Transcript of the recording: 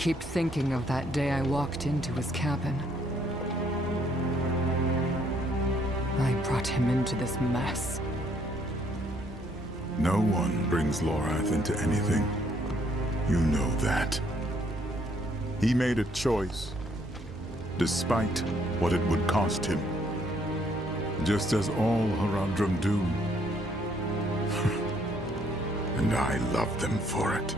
keep thinking of that day I walked into his cabin. I brought him into this mess. No one brings Lorath into anything. You know that. He made a choice, despite what it would cost him. Just as all Haradrim do. And I love them for it.